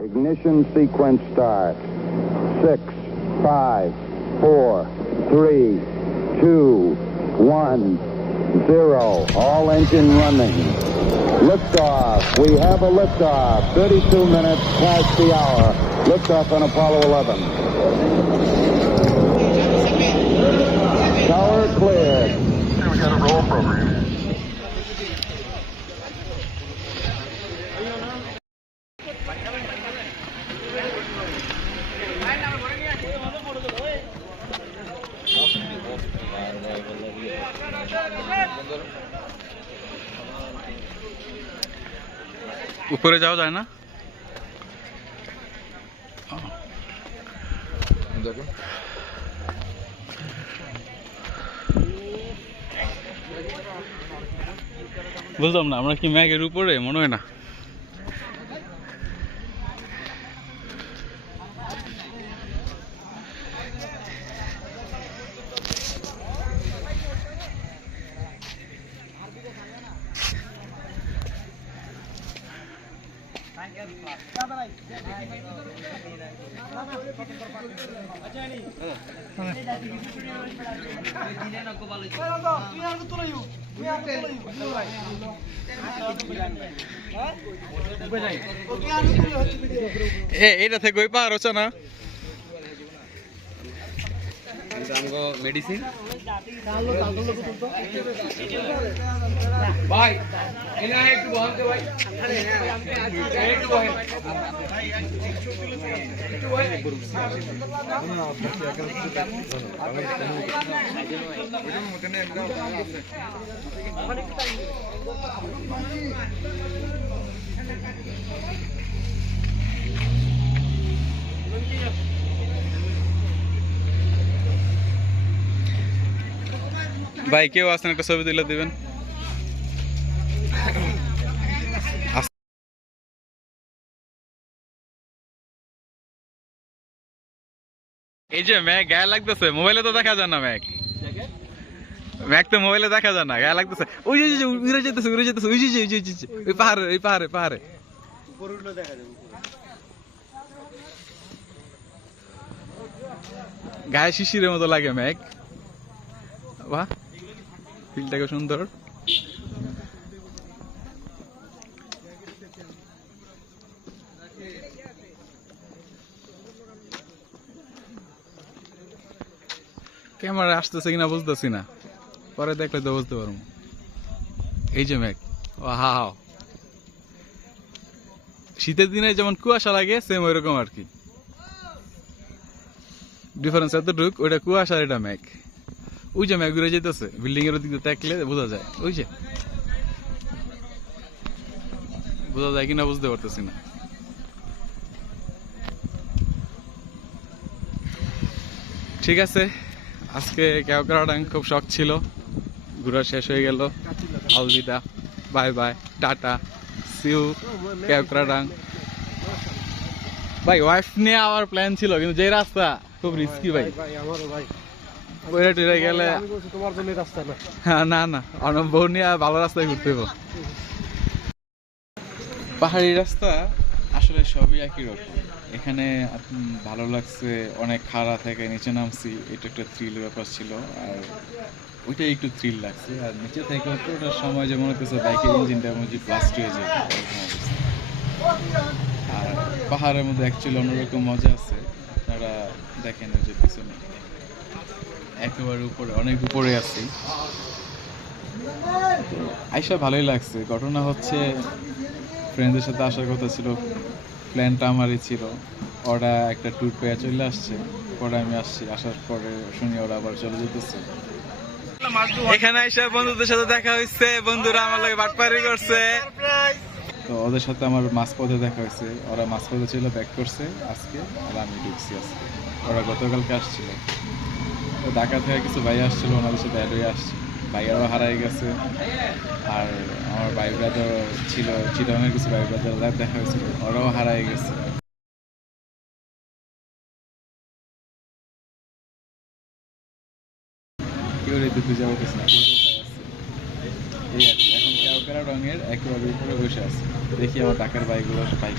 Ignition sequence start. 6, 5, 4, 3, 2, 1, 0. All engine running. Liftoff. We have a liftoff. 32 minutes past the hour. Liftoff on Apollo 11. Tower cleared. We got a roll program. উপরে যাওয়া যায় না? বুঝলাম না, আমরা কি ম্যাগের উপরে? মনে হয় না। এটা থেকে ওই পার হচ্ছে না মেডিসিন ভাই একটু বলতে ভাই একটু ভাই কেউ আসেন একটা ছবি তুলে দিবেন। এই যে ম্যাগ গায়ে লাগতেছে, মোবাইলে তো দেখা যায় না। ম্যাগ তো মোবাইলে দেখা যায় না, গায়ে লাগতেছে। ওই যে উড়ে যেতেছে ওই যে ওই পাহাড়ে গায়ে শিশিরের মতো লাগে ম্যাগ। বাহ, ফিল্ডটাকে সুন্দর। ক্যামেরা আসতেছে কিনা বুঝতেছি না, পরে দেখলে তো বুঝতে পারবো। এই যে ম্যাগ, হা শীতের দিনে যেমন কুয়াশা লাগে সেম ওইরকম আর কি। ডিফারেন্স এতটুক, ওইটা কুয়াশা, এটা ম্যাগ। ওই যে ম্যাগ ঘুরে যেতেছে, বিল্ডিং এর দিকে দেখলে বোঝা যায়। ওই যে বোঝা যায় কিনা বুঝতে পারতেছি না। ঠিক আছে, আজকে কেওক্রাডাং খুব শখ ছিল, ঘোরা শেষ হয়ে গেল। Alvida, bye bye, tata, see you Keokradong. ভাই ওয়াইফ নিয়ে আবার প্ল্যান ছিল, কিন্তু যে রাস্তা খুব রিস্কি ভাই। গেলে না অনেক বউ নিয়ে ভালো রাস্তায় ঘুরতে হবো। পাহাড়ি রাস্তা আসলে সবই একই রকম। এখানে ভালো লাগছে, অনেক খাড়া থেকে নিচে নামছি, এটা একটা থ্রিল ব্যাপার ছিল। আর ওইটাই একটু থ্রিল লাগছে। আর নিচে থেকে ওটার সময় যেমন হতেছে বাইকের ইঞ্জিনটা ব্লাস্ট হয়ে যায়। আর পাহাড়ের মধ্যে অ্যাকচুয়ালি অন্যরকম মজা আছে। আপনারা দেখেন ওই যে পিছনে একেবারে উপরে, অনেক উপরে আছি। আইসা ভালোই লাগছে। ঘটনা হচ্ছে, ফ্রেন্ডদের সাথে আসার কথা ছিল, প্ল্যানটা আমারই ছিল। ওরা একটা ট্যুর পেয়ে চলে আসছে, পরে আমি আসছি। আসার পরে শুনি ওরা আবার চলে যেতেছে। এখানে এসে বন্ধুদের সাথে দেখা হয়েছে, বন্ধুরা আমার লাগে বাটপারি করছে। তো ওদের সাথে আমার মাঝপথে দেখা হয়েছে। ওরা মাঝপথে ছিল, ব্যাক করছে আজকে, আর আমি ঢুকছি আজকে। ওরা গতকালকে আসছিল। তো ঢাকা থেকে কিছু ভাই আসছিল, ওনাদের সাথে অ্যাড হয়ে আসছে। ভাইয়ারও হারাই গেছে। আর আমার ভাই ব্রাদার ছিল, চিটাগাংয়ের কিছু ভাই ব্রাদার দেখা হয়েছিল, ওরাও হারাই গেছে। কেউ রেতে খুঁজে পাইতেছে না, এই আর কি। এখন কেওক্রাডাং এর একেবারে উপরে বসে আছে। দেখি আমার ঢাকার বাইকগুলো বাইক